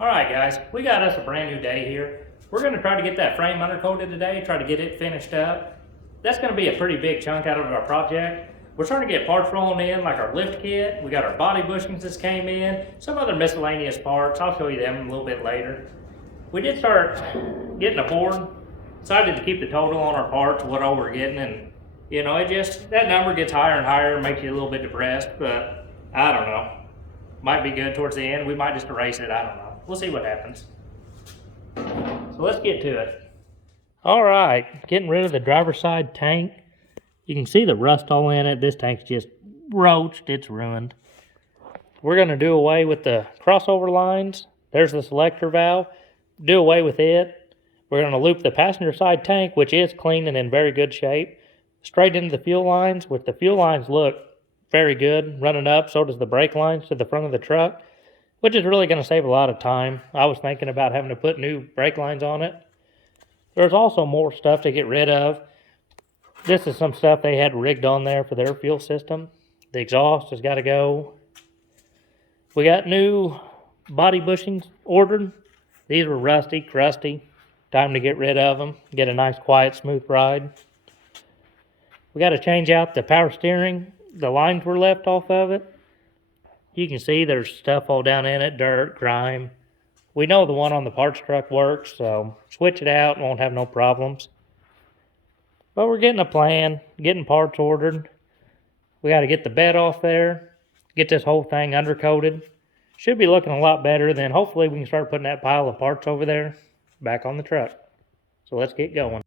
Alright guys, we got us a brand new day here. We're going to try to get that frame undercoated today, try to get it finished up. That's going to be a pretty big chunk out of our project. We're starting to get parts rolling in, like our lift kit. We got our body bushings that came in, some other miscellaneous parts. I'll show you them a little bit later. We did start getting a board. Decided to keep the total on our parts, what all we're getting, and it just, that number gets higher and higher, makes you a little bit depressed, but I don't know. Might be good towards the end. We might just erase it, I don't know. We'll see what happens. So let's get to it. All right, getting rid of the driver's side tank. You can see the rust all in it. This tank's just roached, it's ruined. We're gonna do away with the crossover lines. There's the selector valve. Do away with it. We're gonna loop the passenger side tank, which is clean and in very good shape, straight into the fuel lines, which the fuel lines look very good running up. So does the brake lines to the front of the truck, which is really going to save a lot of time. I was thinking about having to put new brake lines on it. There's also more stuff to get rid of. This is some stuff they had rigged on there for their fuel system. The exhaust has got to go. We got new body bushings ordered. These were rusty, crusty. Time to get rid of them. Get a nice, quiet, smooth ride. We got to change out the power steering. The lines were left off of it. You can see there's stuff all down in it, dirt, grime. We know the one on the parts truck works, so switch it out and won't have no problems. But we're getting a plan, getting parts ordered. We got to get the bed off there, get this whole thing undercoated. Should be looking a lot better. Then hopefully we can start putting that pile of parts over there back on the truck. So let's get going.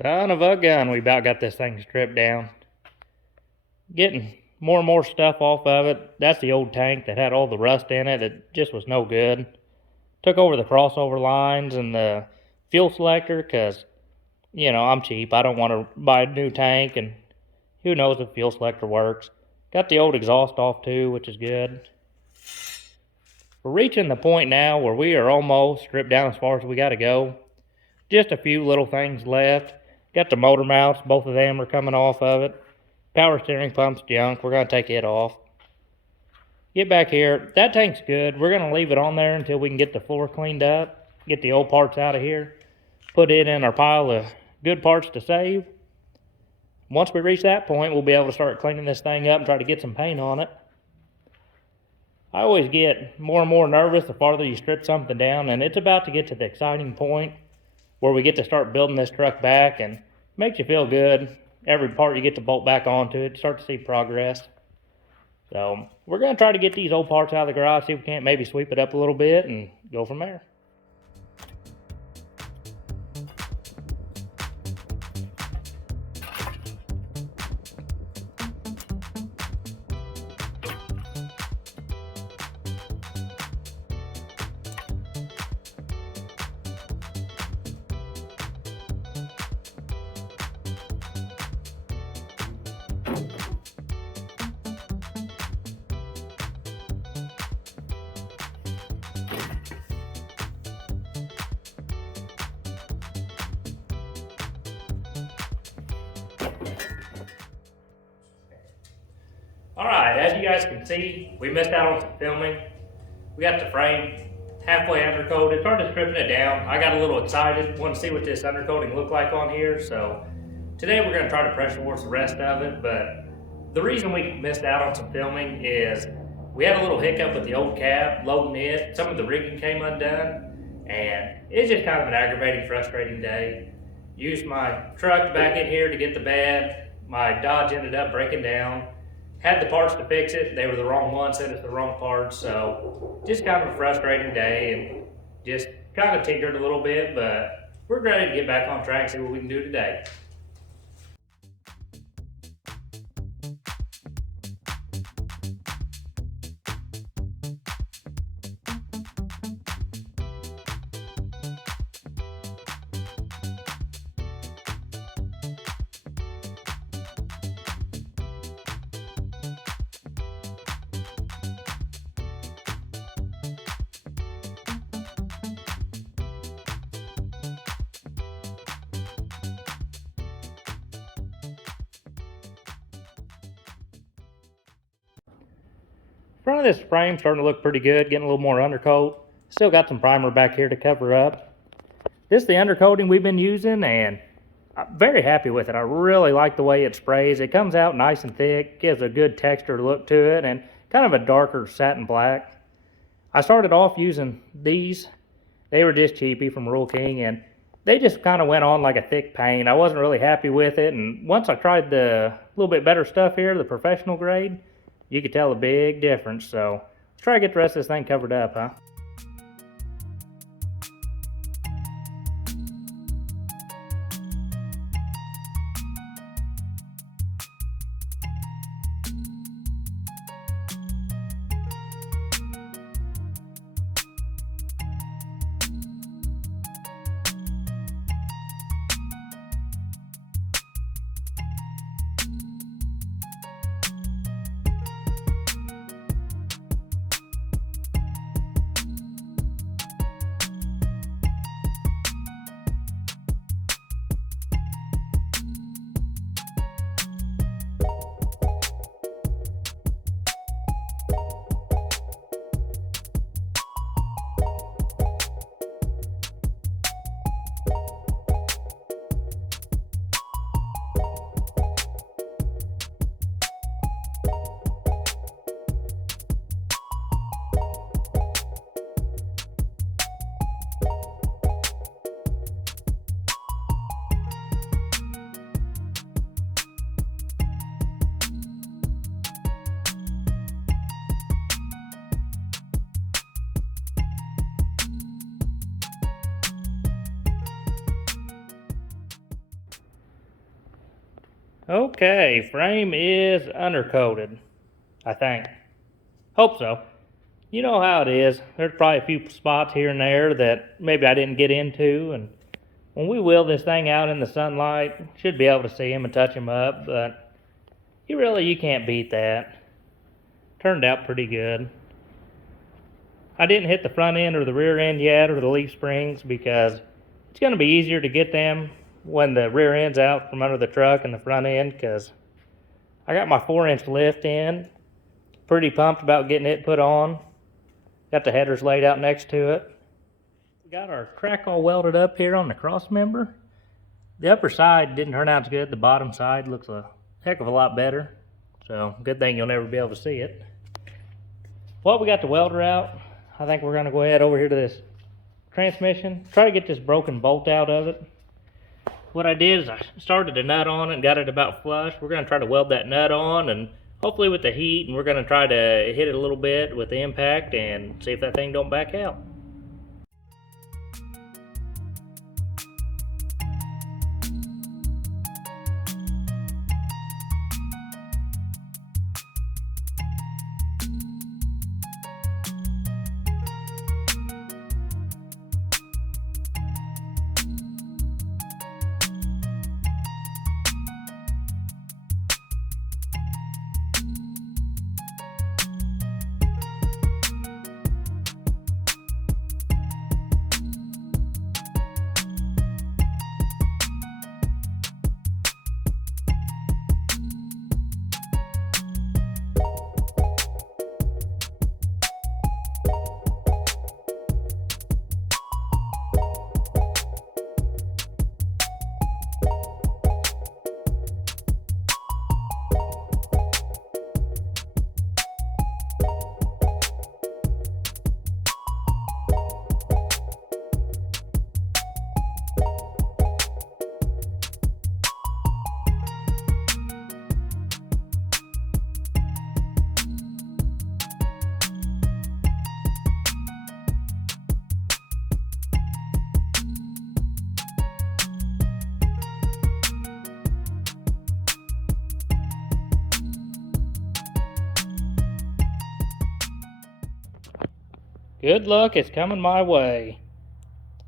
Son of a gun, we about got this thing stripped down. Getting more and more stuff off of it. That's the old tank that had all the rust in it. It just was no good. Took over the crossover lines and the fuel selector because, I'm cheap. I don't want to buy a new tank, and who knows if fuel selector works. Got the old exhaust off too, which is good. We're reaching the point now where we are almost stripped down as far as we got to go. Just a few little things left. Got the motor mounts, both of them are coming off of it. Power steering pump's junk, we're going to take it off. Get back here, that tank's good. We're going to leave it on there until we can get the floor cleaned up, get the old parts out of here, put it in our pile of good parts to save. Once we reach that point, we'll be able to start cleaning this thing up and try to get some paint on it. I always get more and more nervous the farther you strip something down, and it's about to get to the exciting point where we get to start building this truck back, and it makes you feel good. Every part you get to bolt back onto it, start to see progress. So we're going to try to get these old parts out of the garage, see if we can't maybe sweep it up a little bit and go from there. Alright, as you guys can see, we missed out on some filming. We got the frame halfway undercoated, started stripping it down. I got a little excited, wanted to see what this undercoating looked like on here, so today we're going to try to pressure wash the rest of it, but the reason we missed out on some filming is we had a little hiccup with the old cab, loading it. Some of the rigging came undone, and it's just kind of an aggravating, frustrating day. Used my truck back in here to get the bed. My Dodge ended up breaking down. Had the parts to fix it, they were the wrong ones, sent us the wrong parts, so just kind of a frustrating day and just kind of tinkered a little bit, but we're ready to get back on track, see what we can do today. Front of this frame starting to look pretty good, getting a little more undercoat. Still got some primer back here to cover up. This is the undercoating we've been using, and I'm very happy with it. I really like the way it sprays. It comes out nice and thick, gives a good texture look to it, and kind of a darker satin black. I started off using these. They were just cheapy from Rural King, and they just kind of went on like a thick paint. I wasn't really happy with it, and once I tried the little bit better stuff here, the professional grade, you could tell a big difference. So let's try to get the rest of this thing covered up, huh? Okay, frame is undercoated, I think. Hope so. You know how it is. There's probably a few spots here and there that maybe I didn't get into, and when we wheel this thing out in the sunlight, should be able to see them and touch them up, but you can't beat that. Turned out pretty good. I didn't hit the front end or the rear end yet, or the leaf springs, because it's going to be easier to get them when the rear end's out from under the truck and the front end, because I got my 4-inch lift in. Pretty pumped about getting it put on. Got the headers laid out next to it. We got our crack all welded up here on the cross member. The upper side didn't turn out as good. The bottom side looks a heck of a lot better. So good thing you'll never be able to see it. While we got the welder out, I think we're going to go ahead over here to this transmission. Try to get this broken bolt out of it. What I did is I started a nut on it and got it about flush. We're going to try to weld that nut on, and hopefully with the heat, and we're going to try to hit it a little bit with the impact and see if that thing don't back out. Good luck, it's coming my way.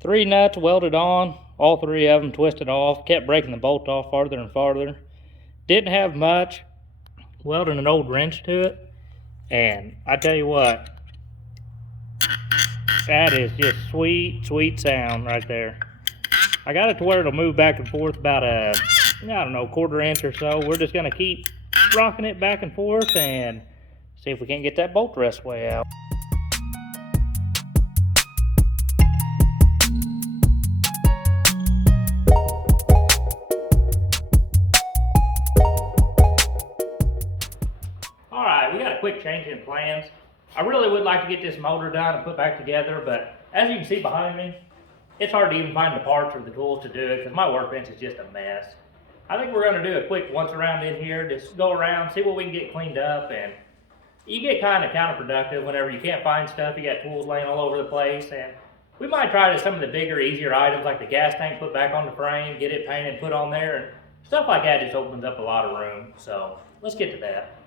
3 nuts welded on, all 3 of them twisted off, kept breaking the bolt off farther and farther. Didn't have much, welding an old wrench to it, and I tell you what, that is just sweet, sweet sound right there. I got it to where it'll move back and forth about I don't know, 1/4 inch or so. We're just gonna keep rocking it back and forth and see if we can't get that bolt rest way out. Alright, we got a quick change in plans. I really would like to get this motor done and put back together, but as you can see behind me, it's hard to even find the parts or the tools to do it because my workbench is just a mess. I think we're going to do a quick once around in here, just go around, see what we can get cleaned up, and you get kind of counterproductive whenever you can't find stuff, you got tools laying all over the place, and we might try to some of the bigger, easier items like the gas tank put back on the frame, get it painted, put on there, and stuff like that just opens up a lot of room. So let's get to that.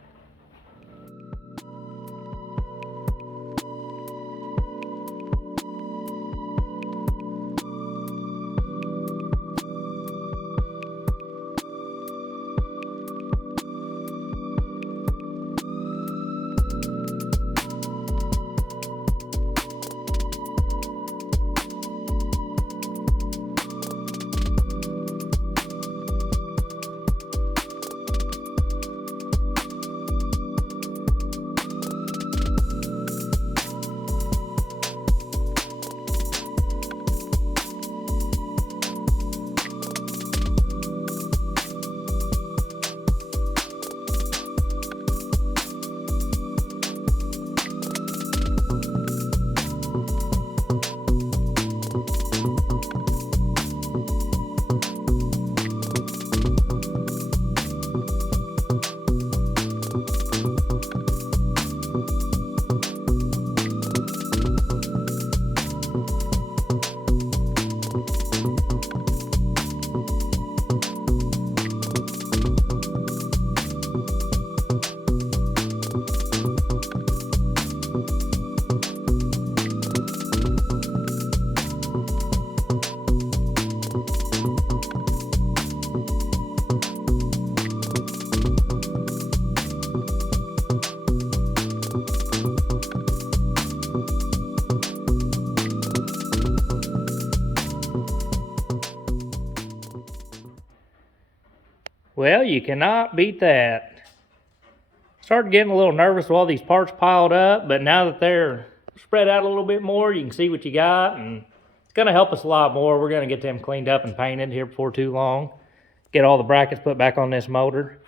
Well, you cannot beat that. Started getting a little nervous with all these parts piled up, but now that they're spread out a little bit more, you can see what you got, and it's gonna help us a lot more. We're gonna get them cleaned up and painted here before too long. Get all the brackets put back on this motor.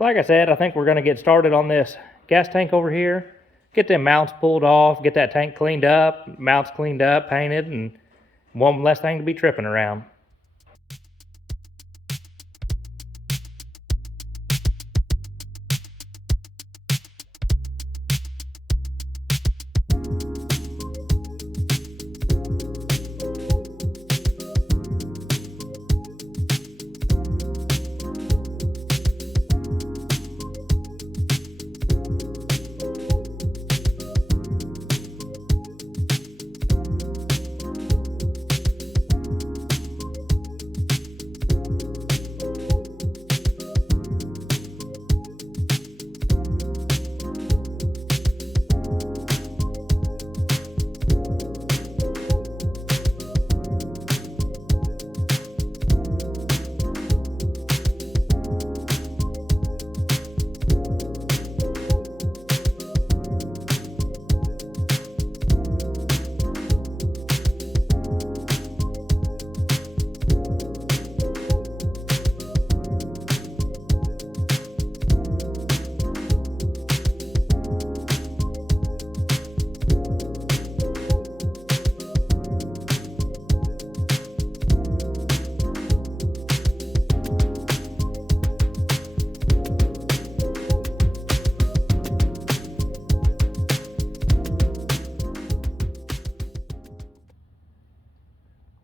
Like I said, I think we're gonna get started on this gas tank over here. Get them mounts pulled off, get that tank cleaned up, mounts cleaned up, painted, and one less thing to be tripping around.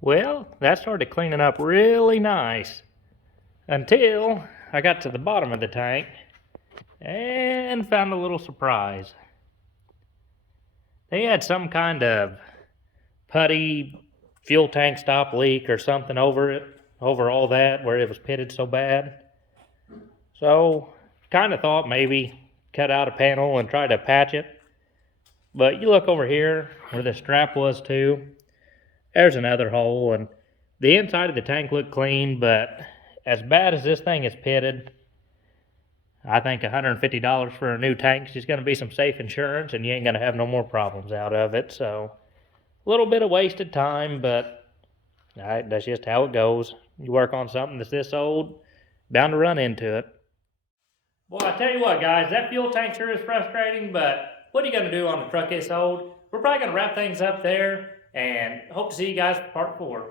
Well, that started cleaning up really nice until I got to the bottom of the tank and found a little surprise. They had some kind of putty fuel tank stop leak or something over all that, where it was pitted so bad. So, kind of thought maybe cut out a panel and try to patch it. But you look over here where the strap was too, there's another hole, and the inside of the tank looked clean, but as bad as this thing is pitted, I think $150 for a new tank is just going to be some safe insurance, and you ain't going to have no more problems out of it. So, a little bit of wasted time, but that's just how it goes. You work on something that's this old, bound to run into it. Well, I tell you what, guys, that fuel tank sure is frustrating, but what are you going to do on the truck this old? We're probably going to wrap things up there, and hope to see you guys for part 4.